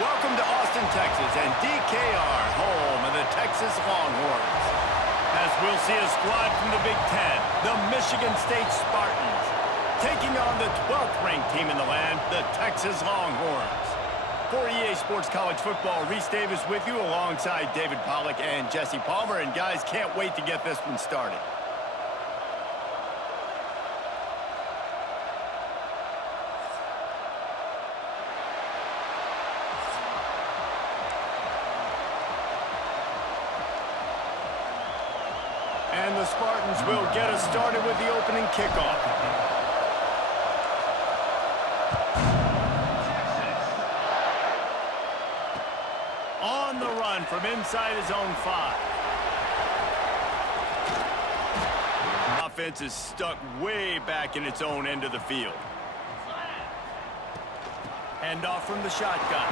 Welcome to Austin, Texas, and DKR, home of the Texas Longhorns. As we'll see a squad from the Big Ten, the Michigan State Spartans, taking on the 12th-ranked team in the land, the Texas Longhorns. For EA Sports College Football, Reese Davis with you alongside David Pollack and Jesse Palmer. And guys, can't wait to get this one started. And the Spartans will get us started with the opening kickoff. On the run from inside his own 5. Offense is stuck way back in its own end of the field. Hand off from the shotgun.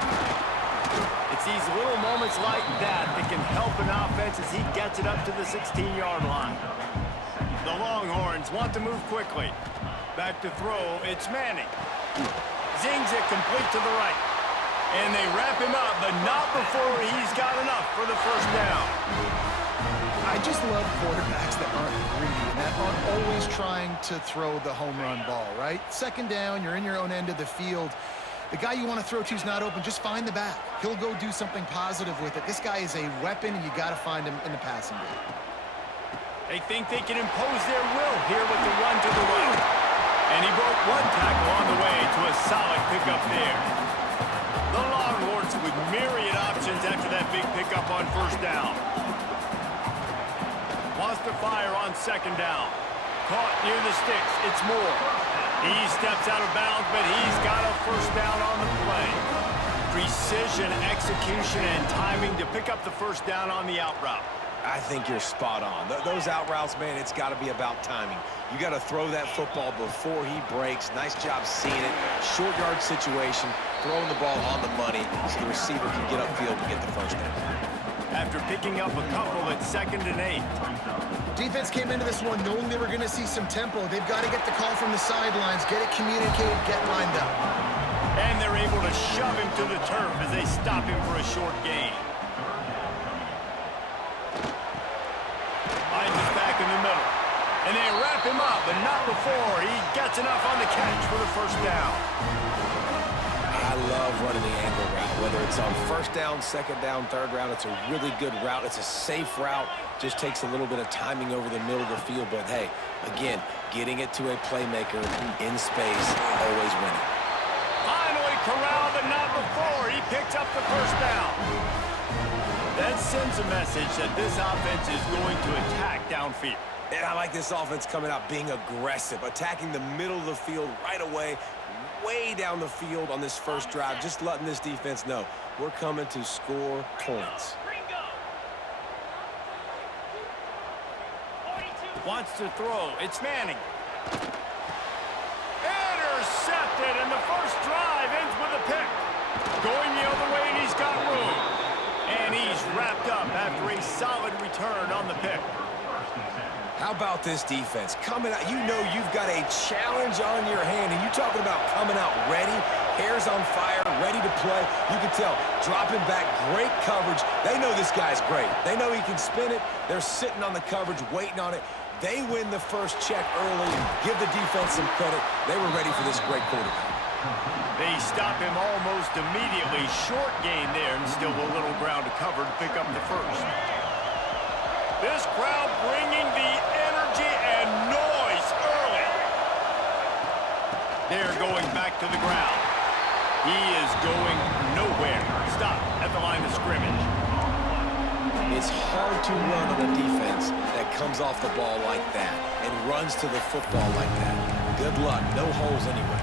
It's these little moments like that that can help an offense as he gets it up to the 16-yard line. The Longhorns want to move quickly. Back to throw, it's Manning. Zings it complete to the right. And they wrap him up, but not before he's got enough for the first down. I just love quarterbacks that aren't greedy and that aren't always trying to throw the home run ball, right? Second down, you're in your own end of the field. The guy you want to throw to is not open. Just find the back. He'll go do something positive with it. This guy is a weapon, and you got to find him in the passing game. They think they can impose their will here with the run to the right. And he broke one tackle on the way to a solid pickup there. The Longhorns with myriad options after that big pickup on first down. Wants to fire on second down. Caught near the sticks. It's Moore. He steps out of bounds, but he's got a first down on the play. Precision, execution, and timing to pick up the first down on the out route. I think you're spot on. Those out routes, man, it's got to be about timing. You got to throw that football before he breaks. Nice job seeing it. Short yard situation, throwing the ball on the money so the receiver can get upfield and get the first down. After picking up a couple at 2nd and 8. Defense came into this one knowing they were going to see some tempo. They've got to get the call from the sidelines, get it communicated, get lined up. And they're able to shove him to the turf as they stop him for a short gain. Finds us back in the middle. And they wrap him up, but not before he gets enough on the catch for the first down. I love running the angle route, whether it's on first down, second down, third round. It's a really good route. It's a safe route. Just takes a little bit of timing over the middle of the field. But, hey, again, getting it to a playmaker in space, always winning. Finally corralled, but not before. He picks up the first down. That sends a message that this offense is going to attack downfield. And I like this offense coming out being aggressive, attacking the middle of the field right away, way down the field on this first drive, just letting this defense know we're coming to score points. Wants to throw. It's Manning. Intercepted, and the first drive ends with a pick. Going the other way, and he's got room. And he's wrapped up after a solid return on the pick. How about this defense? Coming out, you know you've got a challenge on your hand, and you're talking about coming out ready, hairs on fire, ready to play. You can tell, dropping back, great coverage. They know this guy's great. They know he can spin it. They're sitting on the coverage, waiting on it. They win the first check early. Give the defense some credit. They were ready for this great quarterback. They stop him almost immediately. Short gain there, and still a little ground to cover to pick up the first. This crowd bringing the energy and noise early. They're going back to the ground. He is going nowhere. Stop at the line of scrimmage. It's hard to run on a defense that comes off the ball like that and runs to the football like that. Good luck. No holes anywhere.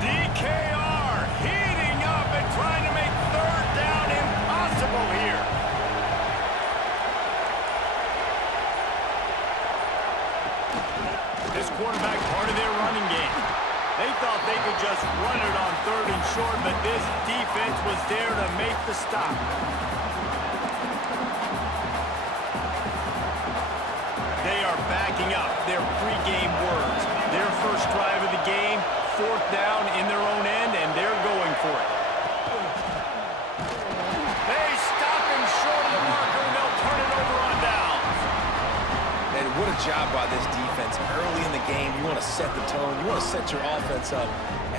DKR heating up and trying to make third down impossible here. This quarterback part of their running game. They thought they could just run it on 3rd and short, but this defense was there to make the stop. They are backing up their pregame words. Their first drive of the game, 4th down in their own end, and they're going for it. They stop him short of the marker, and they'll turn it over on downs. And what a job by this defense. Early in the game, you want to set the tone. You want to set your offense up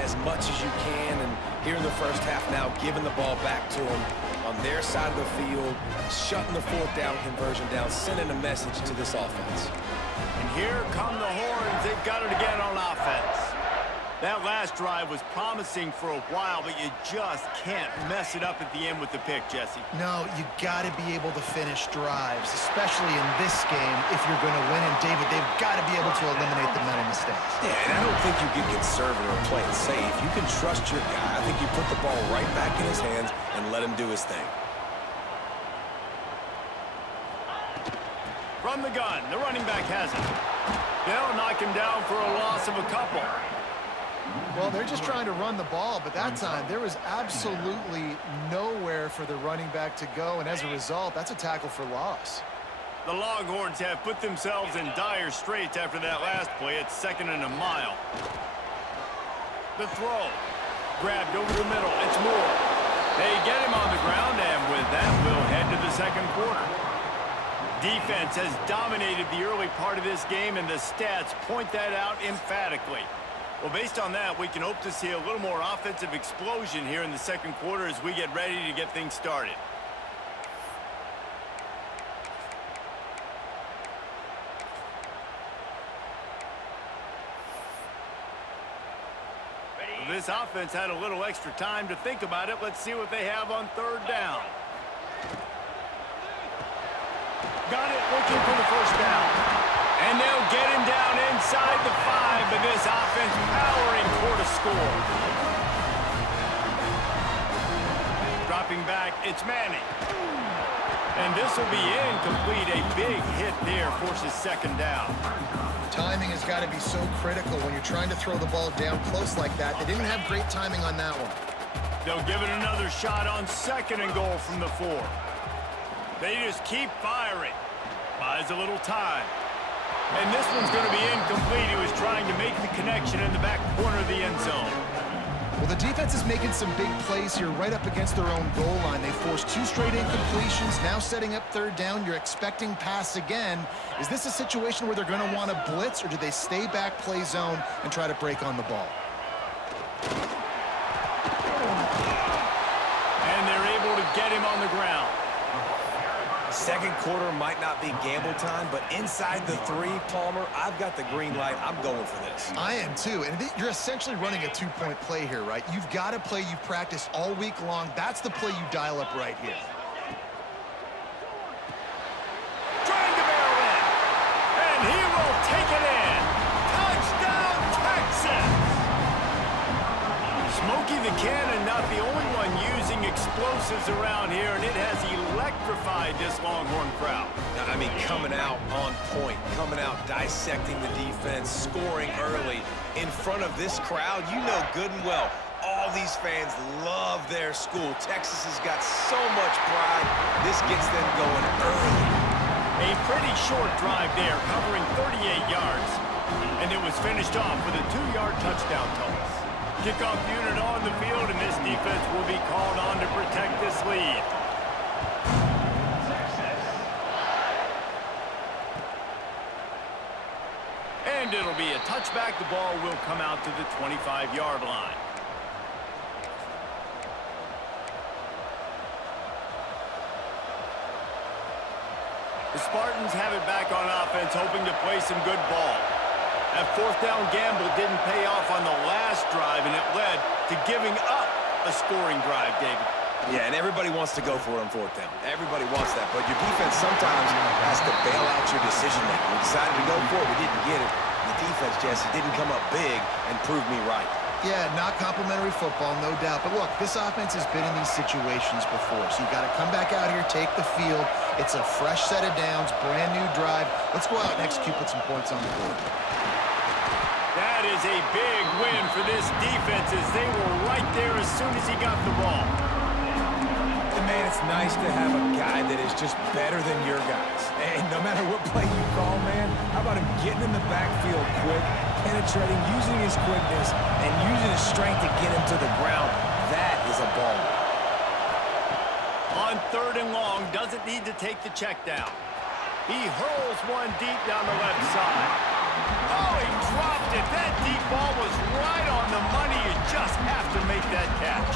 as much as you can. And here in the first half now, giving the ball back to them on their side of the field, shutting the 4th down conversion down, sending a message to this offense. And here come the horns. They've got it again on offense. That last drive was promising for a while, but you just can't mess it up at the end with the pick, Jesse. No, you got to be able to finish drives, especially in this game if you're going to win. And, David, they've got to be able to eliminate the mental mistakes. Yeah, and I don't think you get conservative or play it safe. You can trust your guy. I think you put the ball right back in his hands and let him do his thing. From the gun, the running back has it. They'll knock him down for a loss of a couple. Well, they're just trying to run the ball, but that time there was absolutely nowhere for the running back to go, and as a result, that's a tackle for loss. The Longhorns have put themselves in dire straits after that last play. It's 2nd and a mile. The throw. Grabbed over the middle. It's Moore. They get him on the ground, and with that, we'll head to the 2nd quarter. Defense has dominated the early part of this game, and the stats point that out emphatically. Well, based on that, we can hope to see a little more offensive explosion here in the 2nd quarter as we get ready to get things started. Well, this offense had a little extra time to think about it. Let's see what they have on 3rd down. Got it, looking for the 1st down. And they'll get him down inside the 5, but this offense powering toward a score. Dropping back, it's Manning. And this will be incomplete. A big hit there forces 2nd down. Timing has got to be so critical when you're trying to throw the ball down close like that. They didn't have great timing on that one. They'll give it another shot on 2nd and goal from the 4. They just keep firing. Buys a little time. And this one's going to be incomplete. He was trying to make the connection in the back corner of the end zone. Well, the defense is making some big plays here right up against their own goal line. They forced 2 straight incompletions, now setting up 3rd down. You're expecting pass again. Is this a situation where they're going to want to blitz, or do they stay back, play zone, and try to break on the ball? And they're able to get him on the ground. 2nd quarter might not be gamble time, but inside the 3, Palmer, I've got the green light. I'm going for this. I am too, and you're essentially running a 2-point play here, right? You've got a play you've practiced all week long. That's the play you dial up right here. Trying to barrel in, and he will take it in. Touchdown, Texas! Smokey the Cannon, not the only one using explosives around here, and it has electrified this Longhorn crowd. I mean, coming out on point, coming out dissecting the defense, scoring early in front of this crowd. You know good and well, all these fans love their school. Texas has got so much pride. This gets them going early. A pretty short drive there, covering 38 yards, and it was finished off with a 2-yard touchdown toss. Kickoff unit on the field, and this defense will be called on to protect this lead. And it'll be a touchback. The ball will come out to the 25-yard line. The Spartans have it back on offense, hoping to play some good ball. That 4th down gamble didn't pay off on the last drive, and it led to giving up a scoring drive, David. Yeah, and everybody wants to go for it on 4th down. Everybody wants that, but your defense sometimes has to bail out your decision-making. We decided to go for it. We didn't get it. The defense, Jesse, didn't come up big and prove me right. Yeah, not complimentary football, no doubt. But look, this offense has been in these situations before, so you've got to come back out here, take the field. It's a fresh set of downs, brand new drive. Let's go out and execute, put some points on the board. That is a big win for this defense as they were right there as soon as he got the ball. And man, it's nice to have a guy that is just better than your guys. And no matter what play you call, man, how about him getting in the backfield quick, penetrating, using his quickness, and using his strength to get him to the ground. That is a baller. On 3rd and long, doesn't need to take the check down. He hurls one deep down the left side. Oh, he dropped it. That deep ball was right on the money. You just have to make that catch.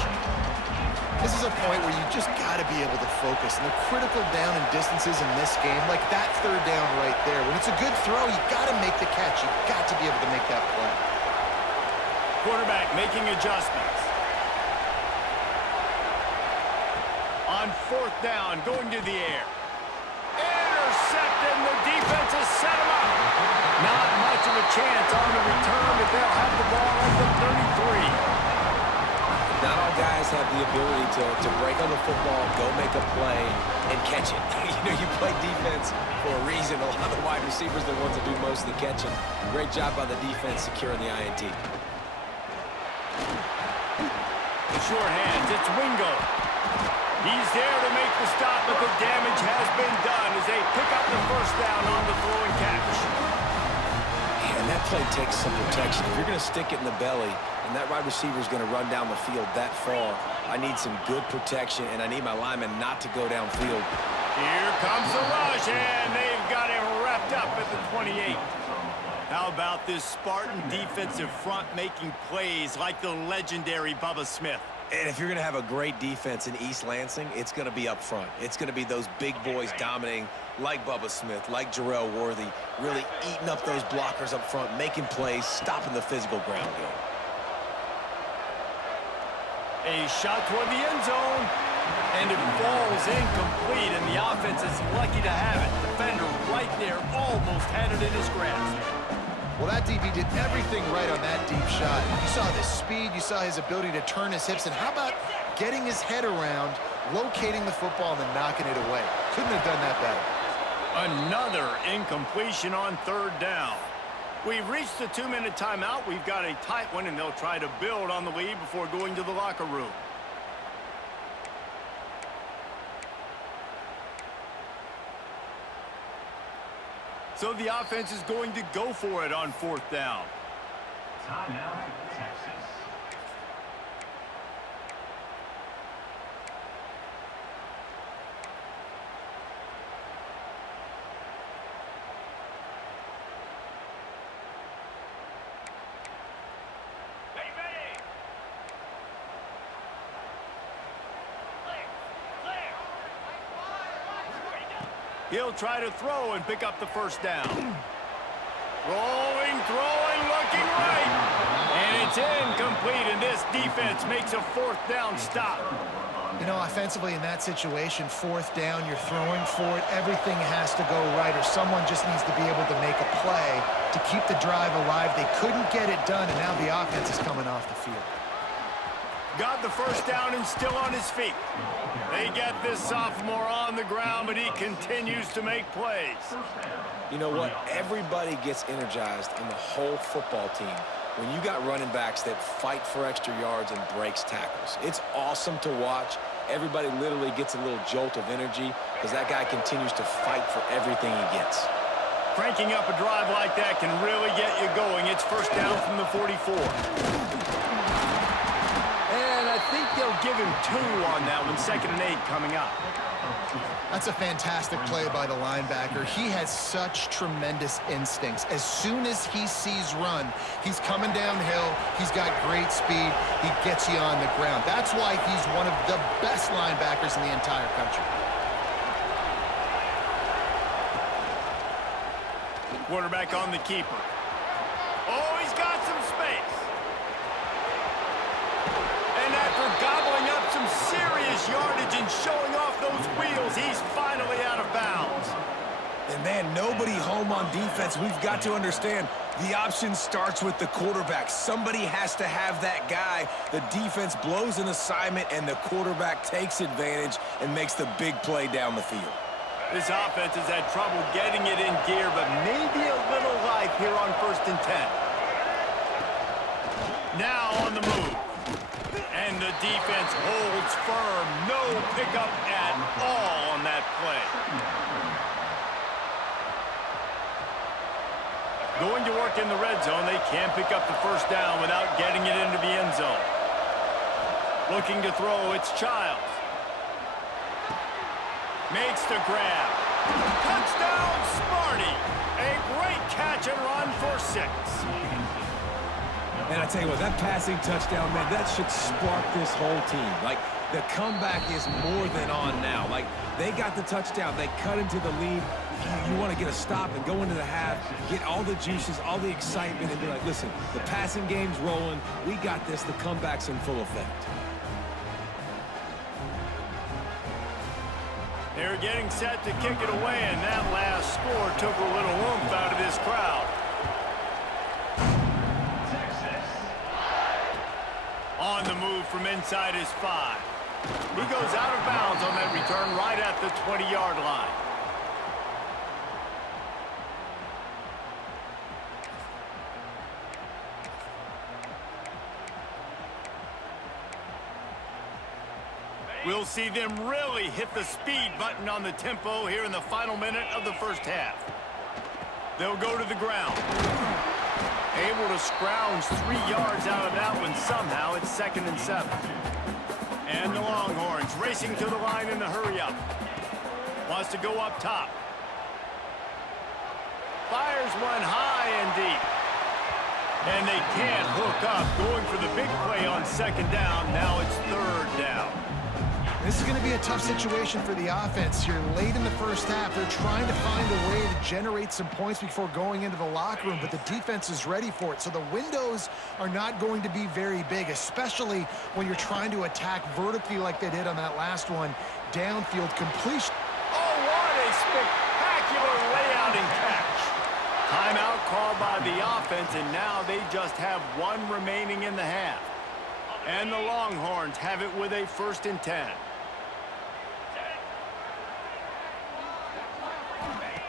This is a point where you just got to be able to focus. And the critical down and distances in this game, like that 3rd down right there, when it's a good throw, you got to make the catch. You got to be able to make that play. Quarterback making adjustments. On 4th down, going to the air. Intercepted, and the defense has set him up. Not much of a chance on the return, but they'll have the ball at the 33. Not all guys have the ability to break on the football, go make a play, and catch it. You play defense for a reason. A lot of the wide receivers are the ones that do most of the catching. Great job by the defense securing the INT. Short hands, it's Wingo. He's there to make the stop, but the damage has been done as they pick up the 1st down on the throw and catch. And that play takes some protection. If you're going to stick it in the belly and that wide receiver is going to run down the field that far, I need some good protection, and I need my lineman not to go downfield. Here comes the rush, and they've got him wrapped up at the 28. How about this Spartan defensive front making plays like the legendary Bubba Smith? And if you're going to have a great defense in East Lansing, it's going to be up front. It's going to be those big boys dominating like Bubba Smith, like Jarrell Worthy, really eating up those blockers up front, making plays, stopping the physical ground game. A shot toward the end zone, and it falls incomplete, and the offense is lucky to have it. Defender right there almost had it in his grasp. Well, that DB did everything right on that deep shot. You saw the speed, you saw his ability to turn his hips, and how about getting his head around, locating the football, and then knocking it away? Couldn't have done that better. Another incompletion on 3rd down. We've reached the 2-minute timeout. We've got a tight one, and they'll try to build on the lead before going to the locker room. So the offense is going to go for it on 4th down. Timeout, Texas. He'll try to throw and pick up the 1st down. Rolling, throwing, looking right. And it's incomplete, and this defense makes a 4th down stop. You know, offensively in that situation, 4th down, you're throwing for it. Everything has to go right, or someone just needs to be able to make a play to keep the drive alive. They couldn't get it done, and now the offense is coming off the field. Got the 1st down and still on his feet. They get this sophomore on the ground, but he continues to make plays. You know what? Everybody gets energized on the whole football team when you got running backs that fight for extra yards and breaks tackles. It's awesome to watch. Everybody literally gets a little jolt of energy because that guy continues to fight for everything he gets. Cranking up a drive like that can really get you going. It's 1st down from the 44. And I think they'll give him 2 on that one. 2nd and 8 coming up. That's a fantastic play by the linebacker. He has such tremendous instincts. As soon as he sees run, he's coming downhill. He's got great speed. He gets you on the ground. That's why he's one of the best linebackers in the entire country. Quarterback on the keeper. Oh, he's got some space. And after gobbling up some serious yardage and showing off those wheels, he's finally out of bounds. And man, nobody home on defense. We've got to understand the option starts with the quarterback. Somebody has to have that guy. The defense blows an assignment, and the quarterback takes advantage and makes the big play down the field. This offense has had trouble getting it in gear, but maybe a little life here on 1st and 10. Now on the move. And the defense holds firm. No pickup at all on that play. Going to work in the red zone. They can't pick up the first down without getting it into the end zone. Looking to throw, it's Childs. Makes the grab. Touchdown, Smarty. A great catch and run for 6. And I tell you what, that passing touchdown, man, that should spark this whole team. Like, the comeback is more than on now. Like, they got the touchdown. They cut into the lead. You want to get a stop and go into the half, get all the juices, all the excitement, and be like, listen, the passing game's rolling. We got this. The comeback's in full effect. They're getting set to kick it away, and that last score took a little oomph out of this crowd. On the move from inside his 5. He goes out of bounds on that return right at the 20-yard line. We'll see them really hit the speed button on the tempo here in the final minute of the first half. They'll go to the ground. Able to scrounge 3 yards out of that one somehow. It's 2nd and 7. And the Longhorns racing to the line in the hurry-up. Wants to go up top. Fires one high and deep. And they can't hook up. Going for the big play on 2nd down. Now it's 3rd down. This is going to be a tough situation for the offense here. Late in the first half, they're trying to find a way to generate some points before going into the locker room, but the defense is ready for it. So the windows are not going to be very big, especially when you're trying to attack vertically like they did on that last one. Downfield completion. Oh, what a spectacular layout and catch. Timeout called by the offense, and now they just have 1 remaining in the half. And the Longhorns have it with a 1st and 10.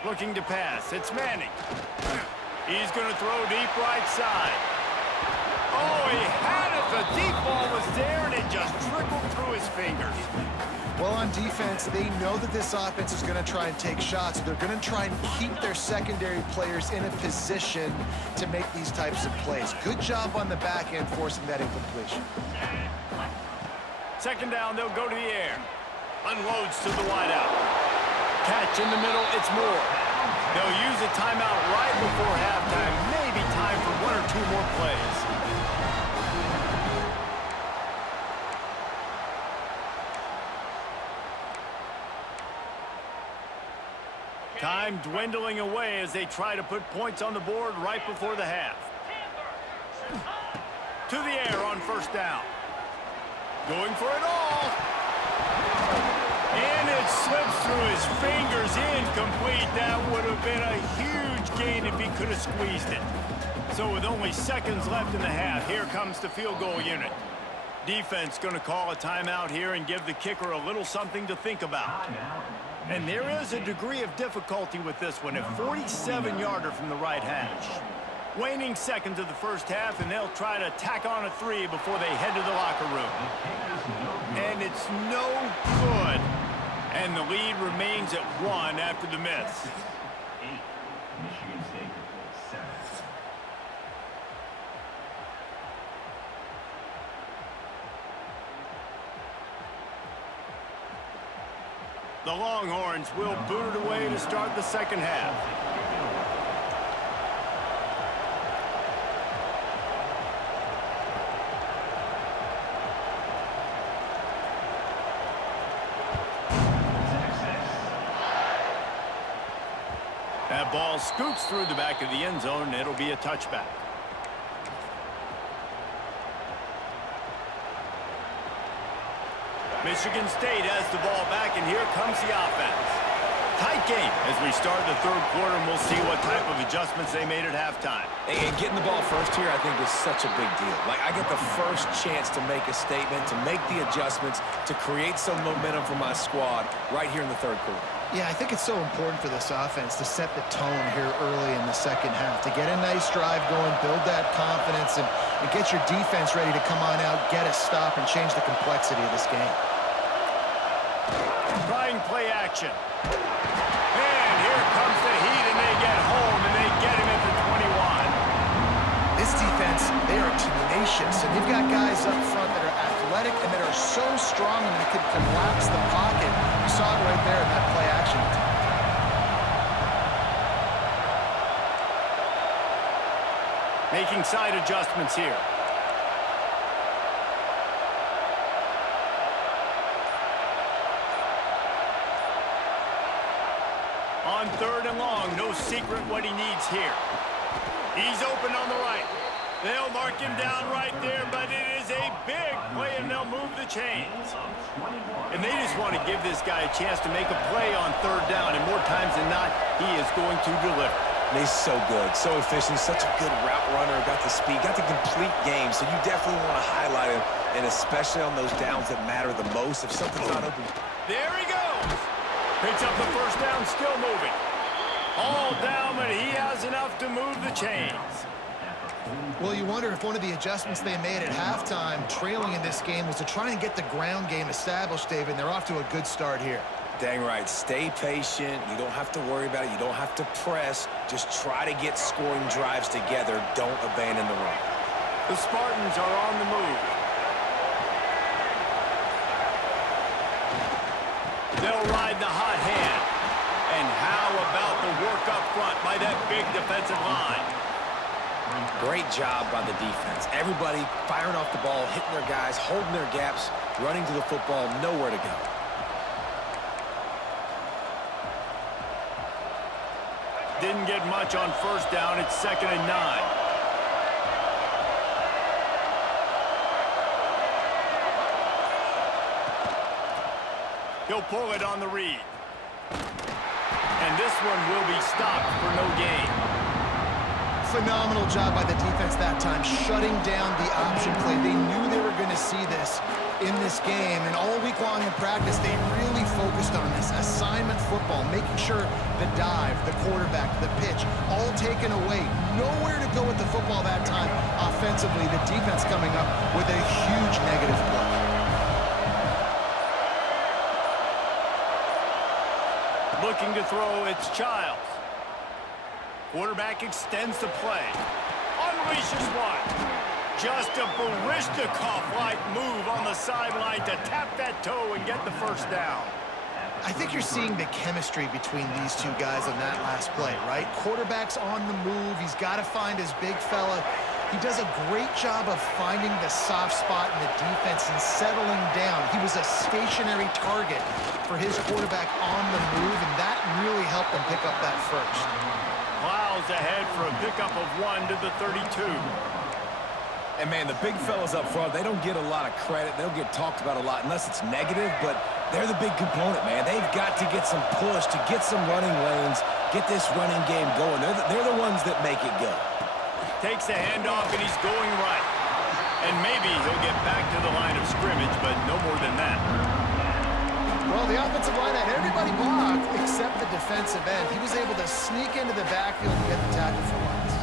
Looking to pass. It's Manning. He's going to throw deep right side. Oh, he had it. The deep ball was there, and it just trickled through his fingers. Well, on defense, they know that this offense is going to try and take shots. They're going to try and keep their secondary players in a position to make these types of plays. Good job on the back end forcing that incompletion. 2nd down, they'll go to the air. Unloads to the wideout. Catch in the middle, it's Moore. They'll use a timeout right before halftime. Maybe time for 1 or 2 more plays. Time dwindling away as they try to put points on the board right before the half. To the air on 1st down. Going for it all. And it slips through his fingers, incomplete. That would have been a huge gain if he could have squeezed it. So with only seconds left in the half, here comes the field goal unit. Defense going to call a timeout here and give the kicker a little something to think about. And there is a degree of difficulty with this one, a 47-yarder from the right hash. Waning seconds of the first half, and they'll try to tack on a 3 before they head to the locker room. And it's no good. And the lead remains at 1 after the miss. 8, Michigan State 7. The Longhorns will boot it away to start the second half. That ball scoots through the back of the end zone, and it'll be a touchback. Michigan State has the ball back, and here comes the offense. Tight game as we start the third quarter, and we'll see what type of adjustments they made at halftime. And getting the ball first here, I think, is such a big deal. Like, I get the first chance to make a statement, to make the adjustments, to create some momentum for my squad right here in the third quarter. Yeah, I think it's so important for this offense to set the tone here early in the second half, to get a nice drive going, build that confidence, and get your defense ready to come on out, get a stop, and change the complexity of this game. Trying play action. And here comes the heat, and they get home, and they get him at the 21. They are tenacious, and you've got guys up front that are athletic and that are so strong and that can collapse the pocket. You saw it right there in that play action attempt. Making side adjustments here. On 3rd and long, no secret what he needs here. He's open on the right. They'll mark him down right there, but it is a big play, and they'll move the chains. And they just want to give this guy a chance to make a play on 3rd down, and more times than not, he is going to deliver. And he's so good, so efficient, such a good route runner, got the speed, got the complete game, so you definitely want to highlight him, and especially on those downs that matter the most. If something's not open. There he goes. Picks up the 1st down, still moving. All down, but he has enough to move the chains. Well, you wonder if one of the adjustments they made at halftime, trailing in this game, was to try and get the ground game established, David. They're off to a good start here. Dang right. Stay patient. You don't have to worry about it. You don't have to press. Just try to get scoring drives together. Don't abandon the run. The Spartans are on the move. They'll ride the hot hand. And how about the work up front by that big defensive line? Great job by the defense. Everybody firing off the ball, hitting their guys, holding their gaps, running to the football, nowhere to go. Didn't get much on 1st down. It's 2nd and 9. He'll pull it on the read. And this one will be stopped for no gain. Phenomenal job by the defense that time, shutting down the option play. They knew they were going to see this in this game, and all week long in practice, they really focused on this assignment football, making sure the dive, the quarterback, the pitch, all taken away. Nowhere to go with the football that time offensively. The defense coming up with a huge negative play. Looking to throw, it's Childs. Quarterback extends the play. Unleashes one. Just a Barishnikov-like move on the sideline to tap that toe and get the 1st down. I think you're seeing the chemistry between these two guys on that last play, right? Quarterback's on the move. He's got to find his big fella. He does a great job of finding the soft spot in the defense and settling down. He was a stationary target for his quarterback on the move, and that really helped them pick up that 1st. Plows ahead for a pickup of 1 to the 32. And, man, the big fellas up front, they don't get a lot of credit. They don't get talked about a lot unless it's negative, but they're the big component, man. They've got to get some push, to get some running lanes, get this running game going. They're the ones that make it go. Takes the handoff, and he's going right. And maybe he'll get back to the line of scrimmage, but no more than that. Well, the offensive line had everybody blocked except the defensive end. He was able to sneak into the backfield and get the tackle for once.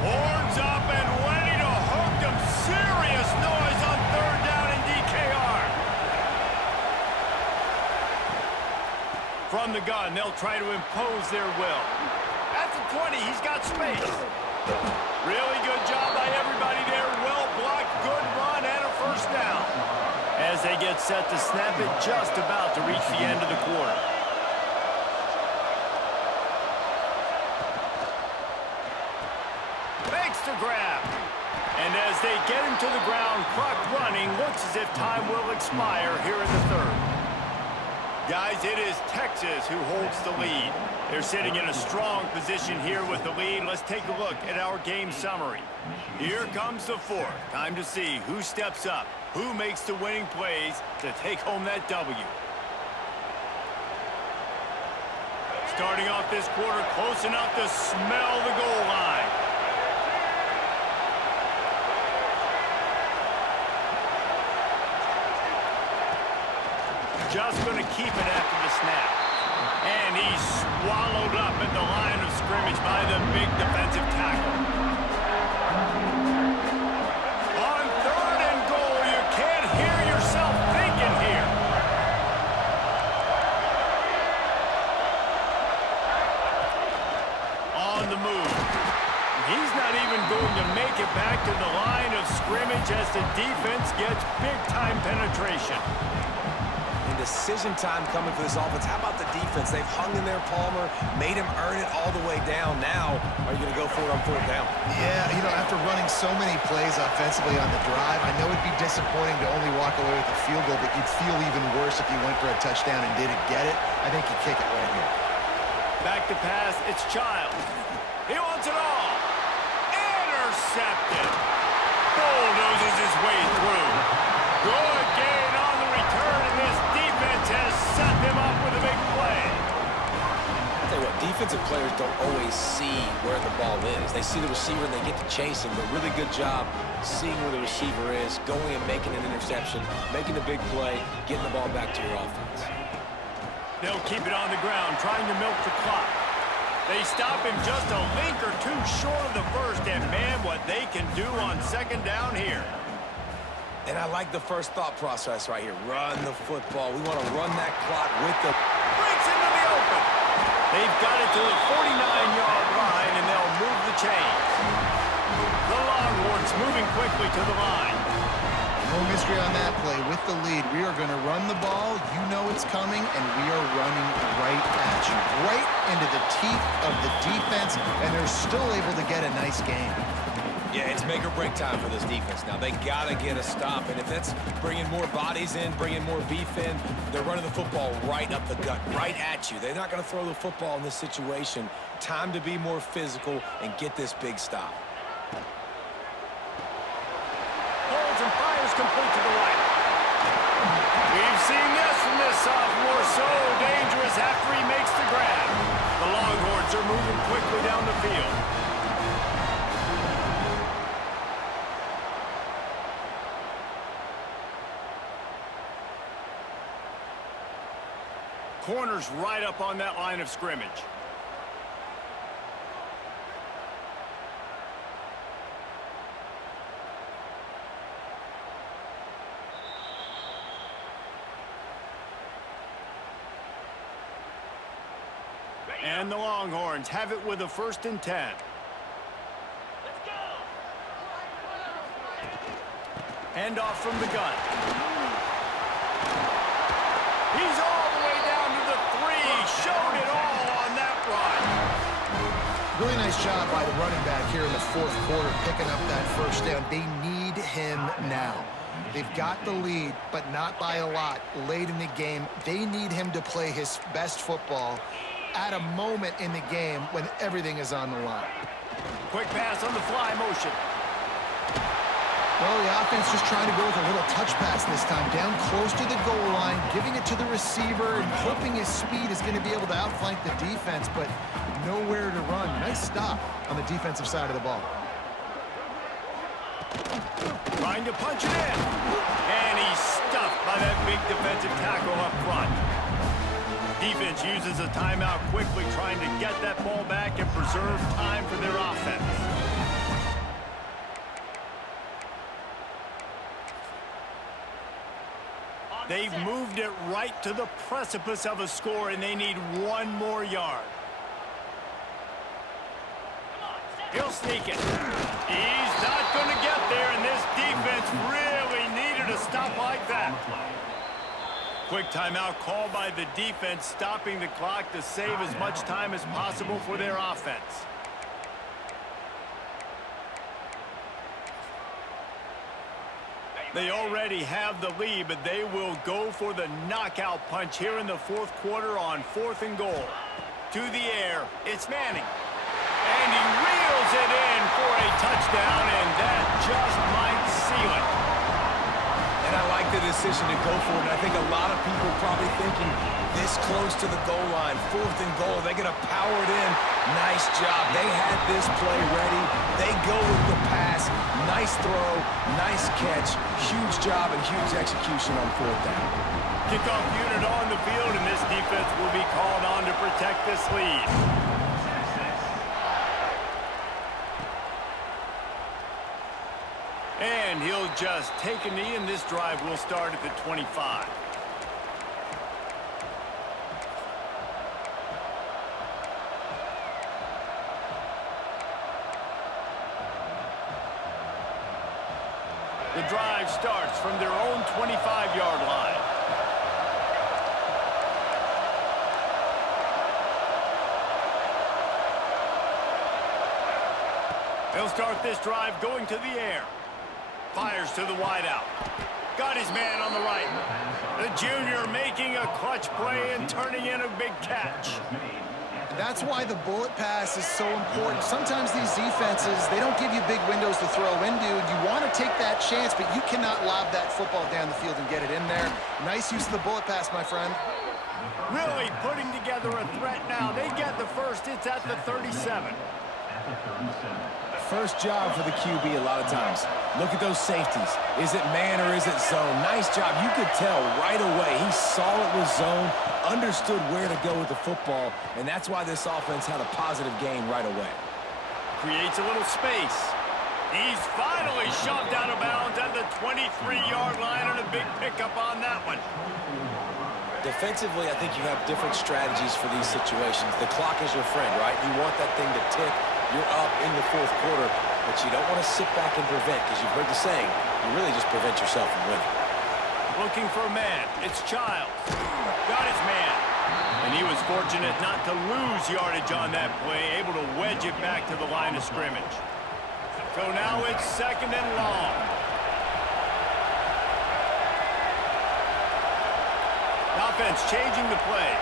Horns up and ready to hook them. Serious noise on 3rd down in DKR. From the gun, they'll try to impose their will. At the 20, he's got space. Really good job by everybody there. Well blocked, good run, and a 1st down. As they get set to snap it, just about to reach the end of the quarter. Makes the grab. And as they get him to the ground, clock running, looks as if time will expire here in the 3rd. Guys, it is Texas who holds the lead. They're sitting in a strong position here with the lead. Let's take a look at our game summary. Here comes the 4th. Time to see who steps up, who makes the winning plays to take home that W. Starting off this quarter close enough to smell the goal line. Just going to keep it after the snap. And he's swallowed up at the line of scrimmage by the big defensive tackle. On 3rd and goal, you can't hear yourself thinking here. On the move. That's big-time penetration. And decision time coming for this offense. How about the defense? They've hung in there, Palmer, made him earn it all the way down. Now, are you going to go for it on 4th down? Yeah, you know, after running so many plays offensively on the drive, I know it'd be disappointing to only walk away with a field goal, but you'd feel even worse if you went for a touchdown and didn't get it. I think you kick it right here. Back to pass, it's Childs. He wants it all. Intercepted. Bulldozes his way through. Good gain on the return, and this defense has set them up with a big play. I'll tell you what, defensive players don't always see where the ball is. They see the receiver and they get to chase him, but really good job seeing where the receiver is, going and making an interception, making a big play, getting the ball back to your offense. They'll keep it on the ground, trying to milk the clock. They stop him just a link or two short of the first, and man, what they can do on 2nd down here. And I like the first thought process right here. Run the football. We want to run that clock with the... Breaks into the open. They've got it to the 49-yard line, and they'll move the chains. The Longhorns moving quickly to the line. No mystery on that play. With the lead, we are going to run the ball. You know it's coming, and we are running right at you. Right into the teeth of the defense, and they're still able to get a nice game. Yeah, it's make or break time for this defense now. They got to get a stop, and if that's bringing more bodies in, bringing more beef in, they're running the football right up the gut, right at you. They're not going to throw the football in this situation. Time to be more physical and get this big stop. Holds and fires complete to the right. We've seen this from this sophomore, so dangerous after he makes the grab. The Longhorns are moving quickly down the field. Corners right up on that line of scrimmage. And the Longhorns have it with a 1st and 10. Hand off from the gun. He's all the way down to the 3. Showed it all on that run. Really nice job by the running back here in the 4th quarter, picking up that 1st down. They need him now. They've got the lead, but not by a lot late in the game. They need him to play his best football at a moment in the game when everything is on the line. Quick pass on the fly motion. Well, the offense just trying to go with a little touch pass this time, down close to the goal line, giving it to the receiver and hoping his speed is going to be able to outflank the defense, but nowhere to run. Nice stop on the defensive side of the ball. Trying to punch it in. And he's stuffed by that big defensive tackle up front. Defense uses a timeout quickly, trying to get that ball back and preserve time for their offense. They've moved it right to the precipice of a score, and they need 1 more yard. He'll sneak it. He's not going to get there, and this defense really needed a stop like that. Quick timeout called by the defense, stopping the clock to save as much time as possible for their offense. They already have the lead, but they will go for the knockout punch here in the 4th quarter on 4th and goal. To the air, it's Manning. And he reels it in for a touchdown, and that just might seal it. And I like the decision to go for it. I think a lot of people probably thinking this close to the goal line, 4th and goal, they're going to power it in. Nice job. They had this play ready. They go with the pass. Nice throw, nice catch. Huge job and huge execution on 4th down. Kickoff unit on the field, and this defense will be called on to protect this lead. And he'll just take a knee, and this drive will start at the 25. The drive starts from their own 25-yard line. They'll start this drive going to the air. Fires to the wideout. Got his man on the right. The junior making a clutch play and turning in a big catch. That's why the bullet pass is so important. Sometimes these defenses, they don't give you big windows to throw into, and you want to take that chance, but you cannot lob that football down the field and get it in there. Nice use of the bullet pass, my friend. Really putting together a threat now. They get the first. It's at the 37. First job for the QB a lot of times. Look at those safeties. Is it man or is it zone? Nice job. You could tell right away. He saw it was zone, understood where to go with the football, and that's why this offense had a positive gain right away. Creates a little space. He's finally shoved out of bounds at the 23-yard line, and a big pickup on that one. Defensively, I think you have different strategies for these situations. The clock is your friend, right? You want that thing to tick. You're up in the fourth quarter, but you don't want to sit back and prevent, because you've heard the saying, you really just prevent yourself from winning. Looking for a man. It's Childs. Got his man. And he was fortunate not to lose yardage on that play, able to wedge it back to the line of scrimmage. So now it's 2nd and long. Offense changing the play.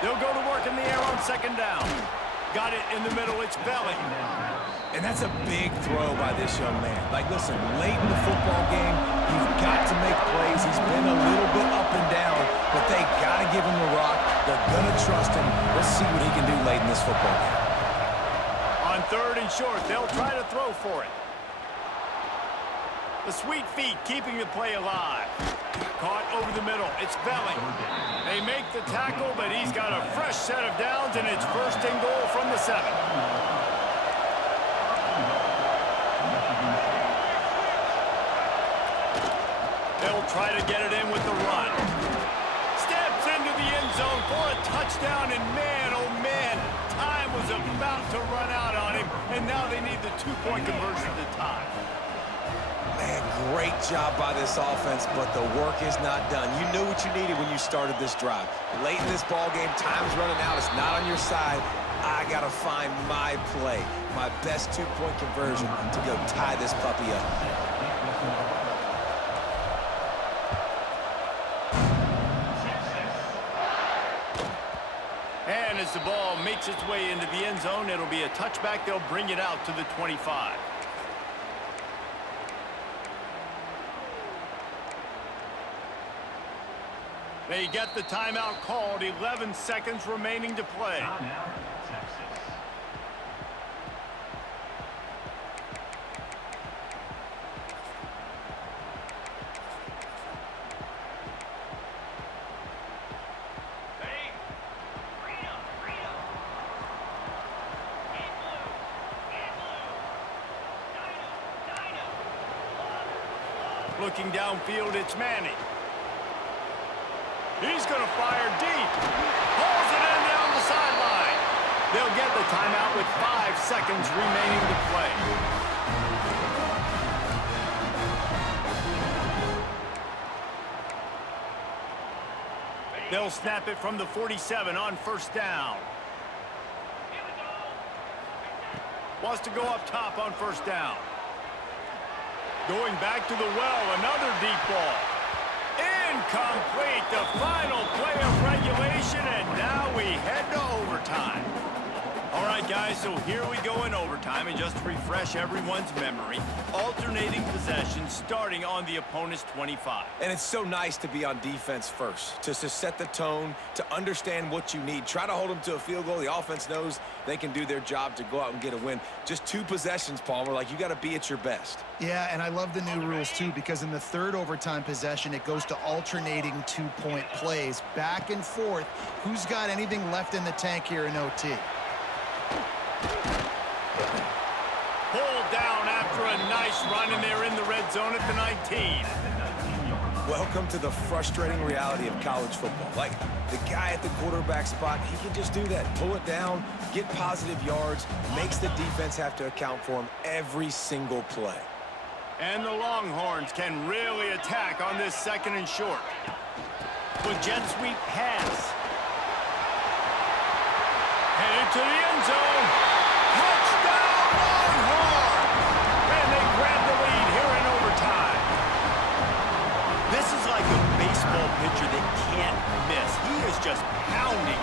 They'll go to work in the air on 2nd down. Got it in the middle. It's Belly. And that's a big throw by this young man. Like, listen, late in the football game, you've got to make plays. He's been a little bit up and down, but they got to give him the rock. They're going to trust him. Let's see what he can do late in this football game. On 3rd and short, they'll try to throw for it. The sweet feet keeping the play alive. Caught over the middle. It's Belly. They make the tackle, but he's got a fresh set of downs, and it's 1st and goal from the 7. They'll try to get it in with the run. Steps into the end zone for a touchdown, and man, oh man, time was about to run out on him, and now they need the 2-point conversion to tie. Man, great job by this offense, but the work is not done. You knew what you needed when you started this drive. Late in this ball game, time's running out. It's not on your side. I got to find my play, my best 2-point conversion to go tie this puppy up. And as the ball makes its way into the end zone, it'll be a touchback. They'll bring it out to the 25. They get the timeout called. 11 seconds remaining to play. Looking downfield, it's Manning. He's going to fire deep. Pulls it in down the sideline. They'll get the timeout with 5 seconds remaining to play. They'll snap it from the 47 on 1st down. Wants to go up top on 1st down. Going back to the well, another deep ball. Incomplete, the final play of regulation, and now we head to overtime. All right, guys, so here we go in overtime, and just to refresh everyone's memory, alternating possessions starting on the opponent's 25. And it's so nice to be on defense first, to set the tone, to understand what you need. Try to hold them to a field goal. The offense knows they can do their job to go out and get a win. Just 2 possessions, Palmer, like you got to be at your best. Yeah, and I love the new rules, too, because in the 3rd overtime possession, it goes to alternating 2-point plays. Back and forth. Who's got anything left in the tank here in OT? Pulled down after a nice run, and they're in the red zone at the 19. Welcome to the frustrating reality of college football. Like, the guy at the quarterback spot, he can just do that. Pull it down, get positive yards, makes the defense have to account for him every single play. And the Longhorns can really attack on this 2nd and short. With jet sweep pass. Headed to the end zone. Touchdown Longhorns! And they grab the lead here in overtime. This is like a baseball pitcher that can't miss. He is just pounding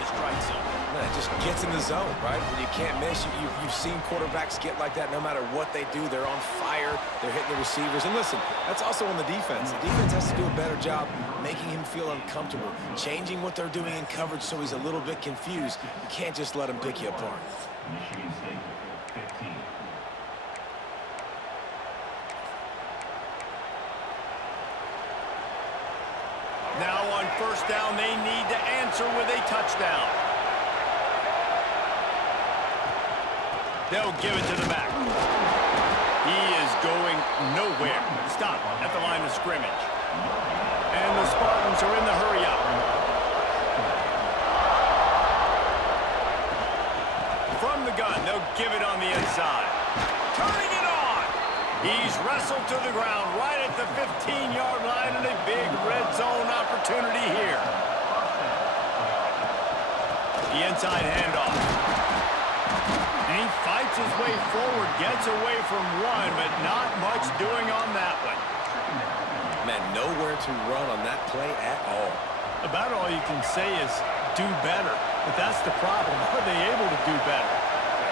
the strike zone. Man, it just gets in the zone, right? When you can't miss, you've seen quarterbacks get like that no matter what they do. They're on fire. They're hitting the receivers. And listen, that's also on the defense. The defense has to do a better job making him feel uncomfortable, changing what they're doing in coverage so he's a little bit confused. You can't just let him pick you apart. Michigan State will field 15. Now on 1st down, they need to answer with a touchdown. They'll give it to the back. He is going nowhere. Stop at the line of scrimmage. And the Spartans are in the hurry-up. From the gun, they'll give it on the inside. Turning it on. He's wrestled to the ground right at the 15-yard line and a big red zone opportunity here. The inside handoff. And he fights his way forward, gets away from one, but not much doing on that one. Man, nowhere to run on that play at all. About all you can say is do better. But that's the problem. Are they able to do better?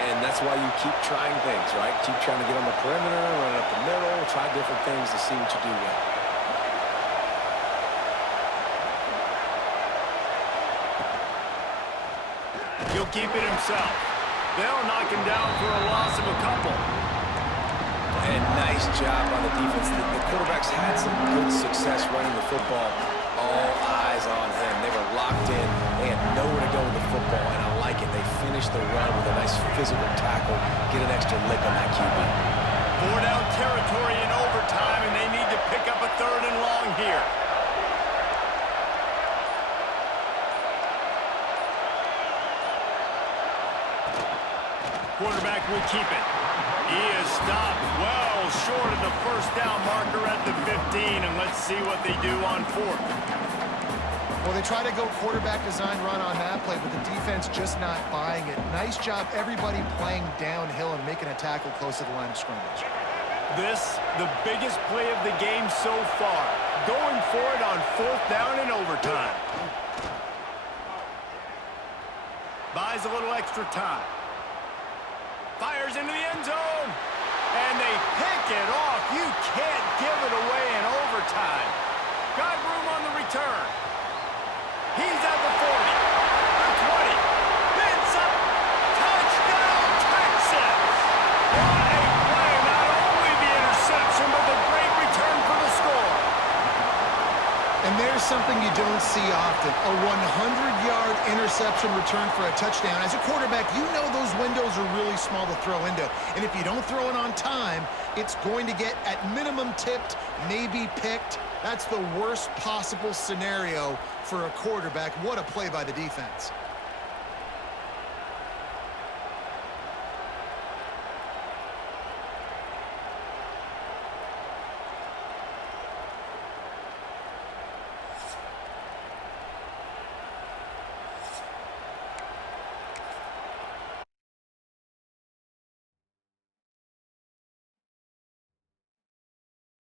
And that's why you keep trying things, right? Keep trying to get on the perimeter, run up the middle, try different things to see what you do well. He'll keep it himself. They'll knock him down for a loss of a couple. And nice job on the defense. The quarterbacks had some good success running the football. All eyes on him. They were locked in. They had nowhere to go with the football, and I like it. They finished the run with a nice physical tackle, get an extra lick on that QB. 4-down territory in overtime, and they need to pick up a 3rd and long here. Quarterback will keep it. He is stopped well short of the 1st down marker at the 15, and let's see what they do on 4th. Well, they try to go quarterback design run on that play, but the defense just not buying it. Nice job, everybody playing downhill and making a tackle close to the line of scrimmage. This, the biggest play of the game so far. Going for it on 4th down in overtime. Buys a little extra time. Fires into the end zone. And they pick it off. You can't give it away in overtime. Got room on the return. He's at the 40, the 20, it's up, touchdown Texas! What a play, not only the interception, but the great return for the score. And there's something you don't see often, a 100-yard interception return for a touchdown. As a quarterback, you know those windows are really small to throw into. And if you don't throw it on time, it's going to get at minimum tipped, maybe picked. That's the worst possible scenario for a quarterback. What a play by the defense.